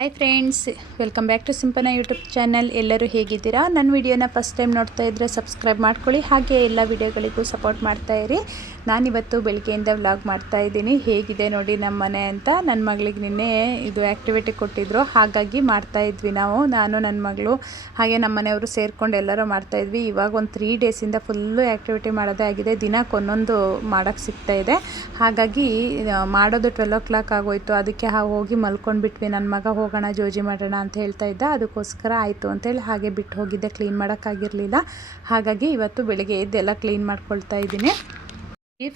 Hi friends welcome back to Simpana YouTube channel ಎಲ್ಲರೂ ಹೇಗಿದ್ದೀರಾ? ನನ್ನ ವಿಡಿಯೋನ ಫಸ್ಟ್ ಟೈಮ್ ನೋಡ್ತಾ ಇದ್ದರೆ ಸಬ್ಸ್ಕ್ರೈಬ್ ಮಾಡ್ಕೊಳ್ಳಿ. ಹಾಗೆ ಎಲ್ಲ ವಿಡಿಯೋಗಳಿಗೂ ಸಪೋರ್ಟ್ ಮಾಡ್ತಾ ಇರಿ. ನಾನಿವತ್ತು ಬೆಳಗ್ಗೆಯಿಂದ ವ್ಲಾಗ್ ಮಾಡ್ತಾ ಇದ್ದೀನಿ. ಹೇಗಿದೆ ನೋಡಿ ನಮ್ಮ ಮನೆ ಅಂತ. ನನ್ನ ಮಗಳಿಗೆ ನಿನ್ನೆ ಇದು ಆ್ಯಕ್ಟಿವಿಟಿ ಕೊಟ್ಟಿದ್ರು. ಹಾಗಾಗಿ ಮಾಡ್ತಾ ಇದ್ವಿ ನಾವು. ನಾನು ನನ್ನ ಮಗಳು, ಹಾಗೆ ನಮ್ಮ ಮನೆಯವರು ಸೇರಿಕೊಂಡು ಎಲ್ಲರೂ ಮಾಡ್ತಾ ಇದ್ವಿ. ಇವಾಗ ಒಂದು ತ್ರೀ ಡೇಸಿಂದ ಫುಲ್ಲು ಆ್ಯಕ್ಟಿವಿಟಿ ಮಾಡೋದೇ ಆಗಿದೆ. ದಿನಕ್ಕೆ ಒಂದೊಂದು ಮಾಡೋಕ್ಕೆ ಸಿಗ್ತಾ ಇದೆ. ಹಾಗಾಗಿ ಮಾಡೋದು ಟ್ವೆಲ್ ಓ ಕ್ಲಾಕ್ ಆಗೋಯಿತು. ಅದಕ್ಕೆ ಹೋಗಿ ಮಲ್ಕೊಂಡ್ಬಿಟ್ವಿ. ನನ್ನ ಮಗ ಹೋಗೋಣ, ಜೋಜಿ ಮಾಡೋಣ ಅಂತ ಹೇಳ್ತಾ ಇದ್ದ. ಅದಕ್ಕೋಸ್ಕರ ಆಯಿತು ಅಂತೇಳಿ ಹಾಗೆ ಬಿಟ್ಟು ಹೋಗಿದ್ದೆ. ಕ್ಲೀನ್ ಮಾಡೋಕ್ಕಾಗಿರಲಿಲ್ಲ. ಹಾಗಾಗಿ ಇವತ್ತು ಬೆಳಗ್ಗೆ ಎದ್ದೆಲ್ಲ ಕ್ಲೀನ್ ಮಾಡ್ಕೊಳ್ತಾ ಇದ್ದೀನಿ.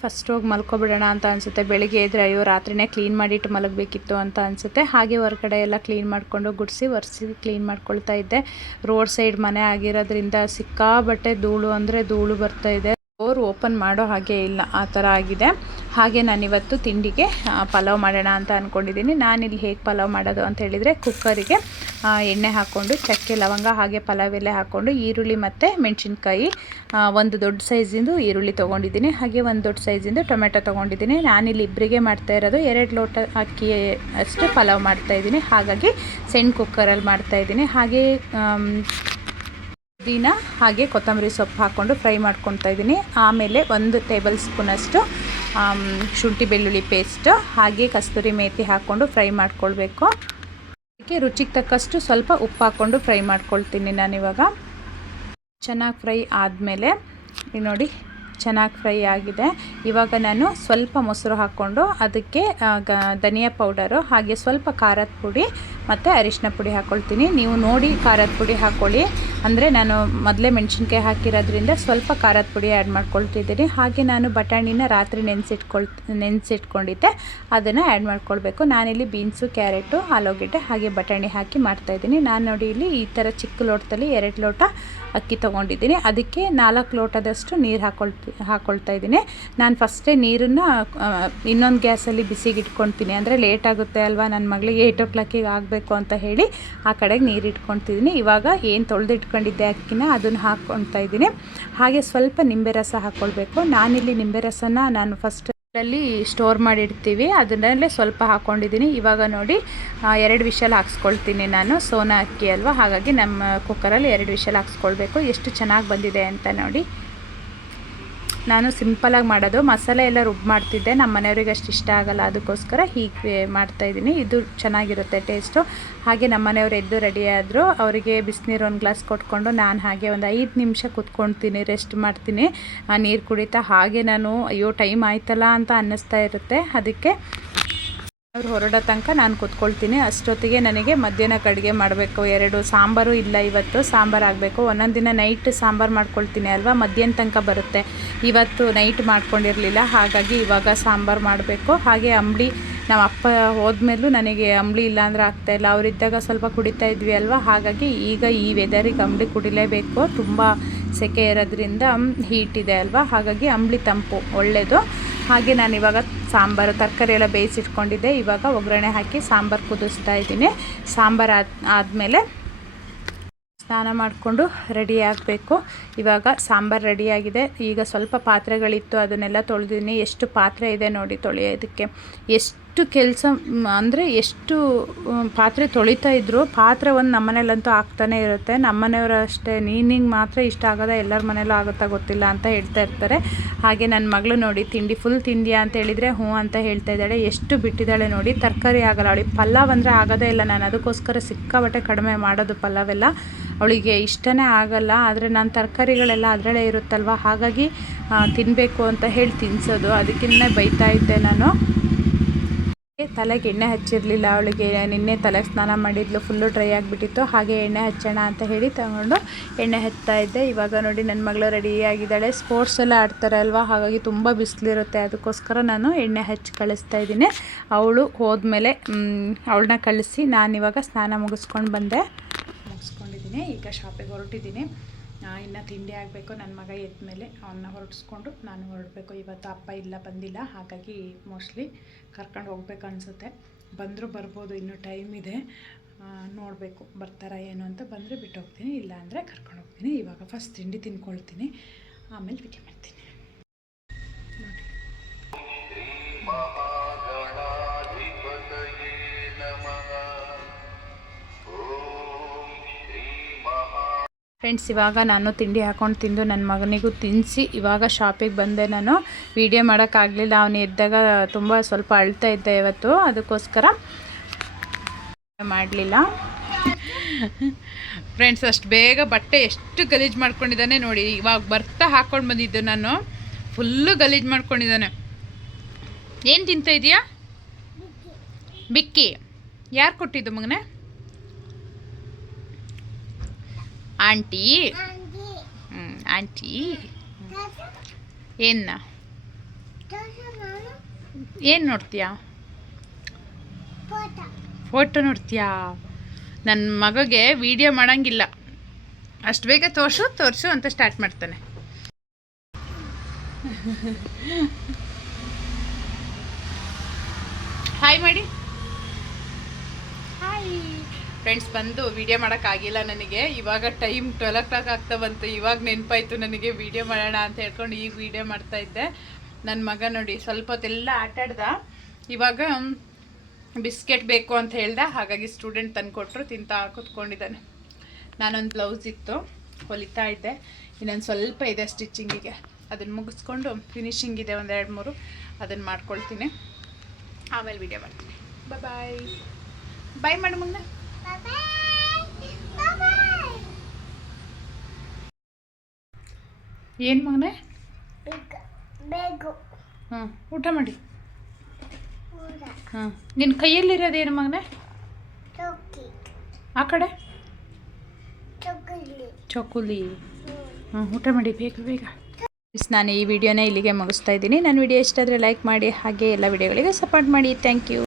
ಫಸ್ಟ್ ಹೋಗಿ ಮಲ್ಕೊಬಿಡೋಣ ಅಂತ ಅನಿಸುತ್ತೆ. ಬೆಳಿಗ್ಗೆ ಎದ್ರೆ ಅಯ್ಯೋ, ರಾತ್ರಿನೇ ಕ್ಲೀನ್ ಮಾಡಿಟ್ಟು ಮಲಗಬೇಕಿತ್ತು ಅಂತ ಅನಿಸುತ್ತೆ. ಹಾಗೆ ಹೊರಗಡೆ ಎಲ್ಲ ಕ್ಲೀನ್ ಮಾಡಿಕೊಂಡು ಗುಡಿಸಿ ಒರೆಸಿ ಕ್ಲೀನ್ ಮಾಡ್ಕೊಳ್ತಾ ಇದ್ದೆ. ರೋಡ್ ಸೈಡ್ ಮನೆ ಆಗಿರೋದ್ರಿಂದ ಸಿಕ್ಕಾಬಟ್ಟೆ ಧೂಳು ಅಂದರೆ ಧೂಳು ಬರ್ತಾ ಇದೆ. ಡೋರ್ ಓಪನ್ ಮಾಡೋ ಹಾಗೆ ಇಲ್ಲ. ಆ ಥರ ಆಗಿದೆ. ಹಾಗೆ ನಾನಿವತ್ತು ತಿಂಡಿಗೆ ಪಲಾವ್ ಮಾಡೋಣ ಅಂತ ಅಂದ್ಕೊಂಡಿದ್ದೀನಿ ನಾನಿಲ್ಲಿ ಹೇಗೆ ಪಲಾವ್ ಮಾಡೋದು ಅಂತ ಹೇಳಿದರೆ, ಕುಕ್ಕರಿಗೆ ಎಣ್ಣೆ ಹಾಕ್ಕೊಂಡು, ಚಕ್ಕೆ, ಲವಂಗ ಹಾಗೆ ಪಲಾವ್ ಎಲೆ ಹಾಕ್ಕೊಂಡು, ಈರುಳ್ಳಿ ಮತ್ತು ಮೆಣಸಿನ್ಕಾಯಿ ಒಂದು ದೊಡ್ಡ ಸೈಜಿಂದು ಈರುಳ್ಳಿ ತೊಗೊಂಡಿದ್ದೀನಿ. ಹಾಗೆ ಒಂದು ದೊಡ್ಡ ಸೈಜಿಂದು ಟೊಮೆಟೊ ತೊಗೊಂಡಿದ್ದೀನಿ. ನಾನಿಲ್ಲಿ ಇಬ್ಬರಿಗೆ ಮಾಡ್ತಾ ಇರೋದು, ಎರಡು ಲೋಟ ಅಕ್ಕಿ ಅಷ್ಟು ಪಲಾವ್ ಮಾಡ್ತಾ ಇದ್ದೀನಿ. ಹಾಗಾಗಿ ಸಣ್ಣ ಕುಕ್ಕರಲ್ಲಿ ಮಾಡ್ತಾ ಇದ್ದೀನಿ. ಹಾಗೆ ದಿನ ಪುದೀನ ಹಾಗೆ ಕೊತ್ತಂಬರಿ ಸೊಪ್ಪು ಹಾಕ್ಕೊಂಡು ಫ್ರೈ ಮಾಡ್ಕೊತಾ ಇದ್ದೀನಿ. ಆಮೇಲೆ ಒಂದು ಟೇಬಲ್ ಸ್ಪೂನಷ್ಟು ಶುಂಠಿ, ಬೆಳ್ಳುಳ್ಳಿ ಪೇಸ್ಟ್ ಹಾಗೆ ಕಸ್ತೂರಿ ಮೇಥಿ ಹಾಕ್ಕೊಂಡು ಫ್ರೈ ಮಾಡ್ಕೊಳ್ಬೇಕು. ಅದಕ್ಕೆ ರುಚಿಗೆ ತಕ್ಕಷ್ಟು ಸ್ವಲ್ಪ ಉಪ್ಪು ಹಾಕ್ಕೊಂಡು ಫ್ರೈ ಮಾಡ್ಕೊಳ್ತೀನಿ ನಾನಿವಾಗ ಚೆನ್ನಾಗಿ ಫ್ರೈ ಆದಮೇಲೆ ನೋಡಿ, ಚೆನ್ನಾಗಿ ಫ್ರೈ ಆಗಿದೆ. ಇವಾಗ ನಾನು ಸ್ವಲ್ಪ ಮೊಸರು ಹಾಕ್ಕೊಂಡು ಅದಕ್ಕೆ ಗ, ಧನಿಯಾ ಪೌಡರು, ಹಾಗೆ ಸ್ವಲ್ಪ ಖಾರದ ಪುಡಿ ಮತ್ತು ಅರಿಶಿನ ಪುಡಿ ಹಾಕ್ಕೊಳ್ತೀನಿ ನೀವು ನೋಡಿ ಖಾರದ ಪುಡಿ ಹಾಕ್ಕೊಳ್ಳಿ ಅಂದರೆ ನಾನು ಮೊದಲೇ ಮೆಣಸಿನ್ಕಾಯಿ ಹಾಕಿರೋದ್ರಿಂದ ಸ್ವಲ್ಪ ಖಾರದ ಪುಡಿ ಆ್ಯಡ್ ಮಾಡ್ಕೊಳ್ತಿದ್ದೀನಿ. ಹಾಗೆ ನಾನು ಬಟಾಣಿನ ರಾತ್ರಿ ನೆನೆಸಿಟ್ಕೊಳ್, ನೆನೆಸಿಟ್ಕೊಂಡಿದ್ದೆ. ಅದನ್ನು ಆ್ಯಡ್ ಮಾಡ್ಕೊಳ್ಬೇಕು. ನಾನಿಲ್ಲಿ ಬೀನ್ಸು, ಕ್ಯಾರೆಟು, ಆಲೂಗೆಡ್ಡೆ ಹಾಗೆ ಬಟಾಣಿ ಹಾಕಿ ಮಾಡ್ತಾಯಿದ್ದೀನಿ ನಾನು ನೋಡಿ ಇಲ್ಲಿ ಈ ಥರ ಚಿಕ್ಕ ಲೋಟದಲ್ಲಿ ಎರಡು ಲೋಟ ಅಕ್ಕಿ ತೊಗೊಂಡಿದ್ದೀನಿ. ಅದಕ್ಕೆ ನಾಲ್ಕು ಲೋಟದಷ್ಟು ನೀರು ಹಾಕೊಳ್ತಿ, ಹಾಕೊಳ್ತಾ ಇದ್ದೀನಿ. ನಾನು ಫಸ್ಟೇ ನೀರನ್ನು ಇನ್ನೊಂದು ಗ್ಯಾಸಲ್ಲಿ ಬಿಸಿಗೆ ಇಟ್ಕೊಳ್ತೀನಿ ಅಂದರೆ ಲೇಟ್ ಆಗುತ್ತೆ ಅಲ್ವಾ? ನನ್ನ ಮಗಳಿಗೆ ಏಯ್ಟ್ ಓ ಕ್ಲಾಕಿಗೆ ಆಗಬೇಕು ಅಂತ ಹೇಳಿ ಆ ಕಡೆಗೆ ನೀರು ಇಟ್ಕೊಳ್ತಿದ್ದೀನಿ. ಇವಾಗ ಏನು ತೊಳೆದು ಇಟ್ಕೊಂಡಿದ್ದೆ ಅಕ್ಕಿನ, ಅದನ್ನು ಹಾಕ್ಕೊಳ್ತಾ ಇದ್ದೀನಿ. ಹಾಗೆ ಸ್ವಲ್ಪ ನಿಂಬೆ ರಸ ಹಾಕ್ಕೊಳ್ಬೇಕು. ನಾನಿಲ್ಲಿ ನಿಂಬೆ ರಸನ ನಾನು ಫಸ್ಟ್ ಅಲ್ಲಿ ಸ್ಟೋರ್ ಮಾಡಿ ಇಡ್ತೀವಿ ಅದನ್ನಲ್ಲೇ ಸ್ವಲ್ಪ ಹಾಕ್ಕೊಂಡಿದ್ದೀನಿ. ಇವಾಗ ನೋಡಿ ಎರಡು ವಿಷಲ್ ಹಾಕ್ಸ್ಕೊಳ್ತೀನಿ ನಾನು. ಸೋನಾ ಅಕ್ಕಿ ಅಲ್ವಾ? ಹಾಗಾಗಿ ನಮ್ಮ ಕುಕ್ಕರಲ್ಲಿ ಎರಡು ವಿಷಲ್ ಹಾಕ್ಸ್ಕೊಳ್ಬೇಕು. ಎಷ್ಟು ಚೆನ್ನಾಗಿ ಬಂದಿದೆ ಅಂತ ನೋಡಿ. ನಾನು ಸಿಂಪಲಾಗಿ ಮಾಡೋದು. ಮಸಾಲೆ ಎಲ್ಲ ರುಬ್ಬಿ ಮಾಡ್ತಿದ್ದೆ. ನಮ್ಮ ಮನೆಯವ್ರಿಗೆ ಅಷ್ಟು ಇಷ್ಟ ಆಗಲ್ಲ. ಅದಕ್ಕೋಸ್ಕರ ಹೀಗೆ ಮಾಡ್ತಾಯಿದ್ದೀನಿ ಇದು ಚೆನ್ನಾಗಿರುತ್ತೆ ಟೇಸ್ಟು ಹಾಗೆ ನಮ್ಮ ಮನೆಯವ್ರು ಎದ್ದು ರೆಡಿಯಾದರು ಅವರಿಗೆ ಬಿಸಿನೀರು ಒಂದು ಗ್ಲಾಸ್ ಕೊಟ್ಕೊಂಡು ನಾನು ಹಾಗೆ ಒಂದು ಐದು ನಿಮಿಷ ಕುತ್ಕೊಳ್ತೀನಿ ರೆಸ್ಟ್ ಮಾಡ್ತೀನಿ. ನೀರು ಕುಡಿತಾ ಹಾಗೆ ನಾನು, ಅಯ್ಯೋ ಟೈಮ್ ಆಯ್ತಲ್ಲ ಅಂತ ಅನ್ನಿಸ್ತಾ ಇರುತ್ತೆ. ಅದಕ್ಕೆ ಅವ್ರು ಹೊರಡೋ ತನಕ ನಾನು ಕೂತ್ಕೊಳ್ತೀನಿ. ಅಷ್ಟೊತ್ತಿಗೆ ನನಗೆ ಮಧ್ಯಾಹ್ನಕ್ಕೆ ಅಡುಗೆ ಮಾಡಬೇಕು. ಎರಡು ಸಾಂಬಾರು ಇಲ್ಲ ಇವತ್ತು. ಸಾಂಬಾರು ಆಗಬೇಕು. ಒಂದೊಂದು ದಿನ ನೈಟ್ ಸಾಂಬಾರು ಮಾಡ್ಕೊಳ್ತೀನಿ ಅಲ್ವಾ? ಮಧ್ಯಾಹ್ನ ತನಕ ಬರುತ್ತೆ. ಇವತ್ತು ನೈಟ್ ಮಾಡ್ಕೊಂಡಿರಲಿಲ್ಲ. ಹಾಗಾಗಿ ಇವಾಗ ಸಾಂಬಾರು ಮಾಡಬೇಕು. ಹಾಗೆ ಅಂಬಳಿ ನಮ್ಮ ಅಪ್ಪ ಹೋದ್ಮೇಲೂ ನನಗೆ ಅಂಬಳಿ ಇಲ್ಲಾಂದ್ರೆ ಆಗ್ತಾಯಿಲ್ಲ ಅವರಿದ್ದಾಗ ಸ್ವಲ್ಪ ಕುಡಿತಾ ಇದ್ವಿ ಅಲ್ವಾ? ಹಾಗಾಗಿ ಈಗ ಈ ವೆದರಿಗೆ ಅಂಬಳಿ ಕುಡಿಲೇಬೇಕು. ತುಂಬ ಸೆಕೆ ಇರೋದ್ರಿಂದ ಹೀಟ್ ಇದೆ ಅಲ್ವಾ? ಹಾಗಾಗಿ ಅಂಬಳಿ ತಂಪು ಒಳ್ಳೆಯದು ಹಾಗೆ ನಾನು ಇವಾಗ ಸಾಂಬಾರು ತರಕಾರಿ ಎಲ್ಲ ಬೇಯಿಸಿಟ್ಕೊಂಡಿದ್ದೆ. ಇವಾಗ ಒಗ್ಗರಣೆ ಹಾಕಿ ಸಾಂಬಾರು ಕುದಿಸ್ತಾ ಇದ್ದೀನಿ. ಸಾಂಬಾರು ಆದ ಆದಮೇಲೆ ಸ್ನಾನ ಮಾಡಿಕೊಂಡು ರೆಡಿ ಆಗಬೇಕು. ಇವಾಗ ಸಾಂಬಾರು ರೆಡಿಯಾಗಿದೆ ಈಗ ಸ್ವಲ್ಪ ಪಾತ್ರೆಗಳಿತ್ತು. ಅದನ್ನೆಲ್ಲ ತೊಳೆದಿದ್ದೀನಿ. ಎಷ್ಟು ಪಾತ್ರೆ ಇದೆ ನೋಡಿ ತೊಳೆಯೋದಕ್ಕೆ. ಎಷ್ಟು ಕೆಲಸ ಅಂದರೆ ಎಷ್ಟು ಪಾತ್ರೆ ತೊಳಿತಾ ಇದ್ರು ಪಾತ್ರೆ ಒಂದು ನಮ್ಮನೇಲಂತೂ ಆಗ್ತಾನೆ ಇರುತ್ತೆ. ನಮ್ಮನೆಯವರು ಅಷ್ಟೇ. ನೀನಿಗೆ ಮಾತ್ರ ಇಷ್ಟ ಆಗೋದ ಎಲ್ಲರ ಮನೇಲೂ ಆಗುತ್ತಾ ಗೊತ್ತಿಲ್ಲ ಅಂತ ಹೇಳ್ತಾ ಇರ್ತಾರೆ. ಹಾಗೆ ನನ್ನ ಮಗಳು ನೋಡಿ ತಿಂಡಿ ಫುಲ್ ತಿಂದಿಯಾ ಅಂತ ಹೇಳಿದರೆ ಹ್ಞೂ ಅಂತ ಹೇಳ್ತಾ ಇದ್ದಾಳೆ. ಎಷ್ಟು ಬಿಟ್ಟಿದ್ದಾಳೆ ನೋಡಿ ತರಕಾರಿ ಆಗಲ್ಲ. ಅವಳಿಗೆ ಪಲಾವ್ ಅಂದರೆ ಆಗೋದೇ ಇಲ್ಲ. ನಾನು ಅದಕ್ಕೋಸ್ಕರ ಸಿಕ್ಕಾಬಟ್ಟೆ ಕಡಿಮೆ ಮಾಡೋದು ಪಲಾವೆಲ್ಲ. ಅವಳಿಗೆ ಇಷ್ಟನೇ ಆಗಲ್ಲ. ಆದರೆ ನಾನು ತರಕಾರಿಗಳೆಲ್ಲ ಅದರಲ್ಲೇ ಇರುತ್ತಲ್ವ? ಹಾಗಾಗಿ ತಿನ್ನಬೇಕು ಅಂತ ಹೇಳಿ ತಿನ್ನಿಸೋದು ಅದಕ್ಕಿಂತ ಬೈತಾ ಇದ್ದೆ ನಾನು. ತಲೆಗೆ ಎಣ್ಣೆ ಹಚ್ಚಿರಲಿಲ್ಲ. ಅವಳಿಗೆ ನಿನ್ನೆ ತಲೆಗೆ ಸ್ನಾನ ಮಾಡಿದ್ಲು ಫುಲ್ಲು ಡ್ರೈ ಆಗಿಬಿಟ್ಟಿತ್ತು. ಹಾಗೆ ಎಣ್ಣೆ ಹಚ್ಚೋಣ ಅಂತ ಹೇಳಿ ತಗೊಂಡು ಎಣ್ಣೆ ಹಚ್ತಾ ಇದ್ದೆ. ಇವಾಗ ನೋಡಿ ನನ್ನ ಮಗಳು ರೆಡಿ ಆಗಿದ್ದಾಳೆ. ಸ್ಪೋರ್ಟ್ಸ್ ಎಲ್ಲ ಆಡ್ತಾರೆ ಅಲ್ವಾ? ಹಾಗಾಗಿ ತುಂಬ ಬಿಸಿಲಿರುತ್ತೆ. ಅದಕ್ಕೋಸ್ಕರ ನಾನು ಎಣ್ಣೆ ಹಚ್ಚಿ ಕಳಿಸ್ತಾ ಇದ್ದೀನಿ. ಅವಳು ಹೋದ್ಮೇಲೆ ಅವಳನ್ನ ಕಳಿಸಿ ನಾನಿವಾಗ ಸ್ನಾನ ಮುಗಿಸ್ಕೊಂಡು ಬಂದೆ. ಮುಗಿಸ್ಕೊಂಡಿದ್ದೀನಿ. ಈಗ ಶಾಪಿಗೆ ಹೊರಟಿದ್ದೀನಿ. ಇನ್ನು ತಿಂಡಿ ಆಗಬೇಕು ನನ್ನ ಮಗ ಎದ್ದ ಮೇಲೆ ಅವನ್ನ ಹೊರಡಿಸ್ಕೊಂಡು ನಾನು ಹೊರಡಬೇಕು. ಇವತ್ತು ಅಪ್ಪ ಇಲ್ಲ, ಬಂದಿಲ್ಲ. ಹಾಗಾಗಿ ಮೋಸ್ಟ್ಲಿ ಕರ್ಕೊಂಡು ಹೋಗ್ಬೇಕು ಅನಿಸುತ್ತೆ. ಬಂದರೂ ಬರ್ಬೋದು, ಇನ್ನೂ ಟೈಮ್ ಇದೆ. ನೋಡಬೇಕು ಬರ್ತಾರಾ ಏನು ಅಂತ ಬಂದರೆ ಬಿಟ್ಟು ಹೋಗ್ತೀನಿ, ಇಲ್ಲ ಅಂದರೆ ಕರ್ಕೊಂಡು ಹೋಗ್ತೀನಿ. ಇವಾಗ ಫಸ್ಟ್ ತಿಂಡಿ ತಿನ್ಕೊಳ್ತೀನಿ, ಆಮೇಲೆ ವಿಡಿಯೋ ಮಾಡ್ತೀನಿ. ನೋಡಿ. ಫ್ರೆಂಡ್ಸ್ ಇವಾಗ ನಾನು ತಿಂಡಿ ಹಾಕೊಂಡು ತಿಂದು ನನ್ನ ಮಗನಿಗೂ ತಿನ್ನಿಸಿ ಇವಾಗ ಶಾಪಿಗೆ ಬಂದೆ ನಾನು. ವೀಡಿಯೋ ಮಾಡೋಕ್ಕಾಗಲಿಲ್ಲ ಅವನು ಎದ್ದಾಗ ತುಂಬ ಸ್ವಲ್ಪ ಅಳ್ತಾ ಇದ್ದೆ ಇವತ್ತು. ಅದಕ್ಕೋಸ್ಕರ ಮಾಡಲಿಲ್ಲ. ಫ್ರೆಂಡ್ಸ್ ಅಷ್ಟು ಬೇಗ ಬಟ್ಟೆ ಎಷ್ಟು ಗಲೀಜು ಮಾಡ್ಕೊಂಡಿದ್ದಾನೆ ನೋಡಿ. ಇವಾಗ ಬರ್ತಾ ಹಾಕ್ಕೊಂಡು ಬಂದಿದ್ದು ನಾನು. ಫುಲ್ಲು ಗಲೀಜು ಮಾಡ್ಕೊಂಡಿದ್ದಾನೆ. ಏನು ತಿಂತ ಇದೆಯಾ? ಬಿಕ್ಕಿ. ಯಾರು ಕೊಟ್ಟಿದ್ದು ಮಗನೇ? ಆಂಟಿ. ಹ್ಞೂ ಆಂಟಿ. ಏನ? ಏನು ನೋಡ್ತೀಯಾ? ಫೋಟೋ. ನೋಡ್ತೀಯಾ? ನನ್ನ ಮಗಗೆ ವಿಡಿಯೋ ಮಾಡೋಂಗಿಲ್ಲ. ಅಷ್ಟು ಬೇಗ ತೋರಿಸು ತೋರಿಸು ಅಂತ ಸ್ಟಾರ್ಟ್ ಮಾಡ್ತಾನೆ. ಹಾಯ್ ಮಾಡಿ ಹಾಯ್ ಫ್ರೆಂಡ್ಸ್ ಬಂದು ವಿಡಿಯೋ ಮಾಡೋಕ್ಕಾಗಿಲ್ಲ ನನಗೆ. ಇವಾಗ ಟೈಮ್ ಟ್ವೆಲ್ ಓ ಕ್ಲಾಕ್ ಆಗ್ತಾ ಬಂತು. ಇವಾಗ ನೆನಪಾಯಿತು ನನಗೆ ವಿಡಿಯೋ ಮಾಡೋಣ ಅಂತ ಹೇಳ್ಕೊಂಡು ಈಗ ವಿಡಿಯೋ ಮಾಡ್ತಾ ಇದ್ದೆ. ನನ್ನ ಮಗ ನೋಡಿ, ಸ್ವಲ್ಪ ಹೊತ್ತೆಲ್ಲ ಆಟಾಡ್ದ ಇವಾಗ ಬಿಸ್ಕೆಟ್ ಬೇಕು ಅಂತ ಹೇಳ್ದೆ. ಹಾಗಾಗಿ ಸ್ಟೂಡೆಂಟ್ ತಂದು ಕೊಟ್ಟರು ತಿಂತಾ ಕೂತ್ಕೊಂಡಿದ್ದಾನೆ. ನಾನೊಂದು ಬ್ಲೌಸ್ ಇತ್ತು, ಹೊಲಿತಾ ಇದ್ದೆ. ಇನ್ನೊಂದು ಸ್ವಲ್ಪ ಇದೆ ಸ್ಟಿಚ್ಚಿಂಗಿಗೆ ಅದನ್ನು ಮುಗಿಸ್ಕೊಂಡು ಫಿನಿಶಿಂಗ್ ಇದೆ ಒಂದು ಎರಡು ಮೂರು. ಅದನ್ನು ಮಾಡ್ಕೊಳ್ತೀನಿ. ಆಮೇಲೆ ವಿಡಿಯೋ ಮಾಡ್ತೀನಿ. ಬಾಯ್ ಬಾಯ್ ಮಾಡು ಮುಂದೆ ಏನು ಮಗನೇ? ಹಾಂ ಊಟ ಮಾಡಿ. ಹಾಂ ನಿನ್ನ ಕೈಯಲ್ಲಿರೋದೇನು ಮಗನೇ? ಆ ಕಡೆ? ಚಕುಲಿ. ಚೊಕುಲಿ ಹಾಂ ಊಟ ಮಾಡಿ ಬೇಗ ಬೇಗ. ನಾನು ಈ ವಿಡಿಯೋನ ಇಲ್ಲಿಗೆ ಮುಗಿಸ್ತಾ ಇದ್ದೀನಿ. ನನ್ನ ವಿಡಿಯೋ ಇಷ್ಟಾದರೆ ಲೈಕ್ ಮಾಡಿ ಹಾಗೆ ಎಲ್ಲ ವಿಡಿಯೋಗಳಿಗೆ ಸಪೋರ್ಟ್ ಮಾಡಿ. Thank you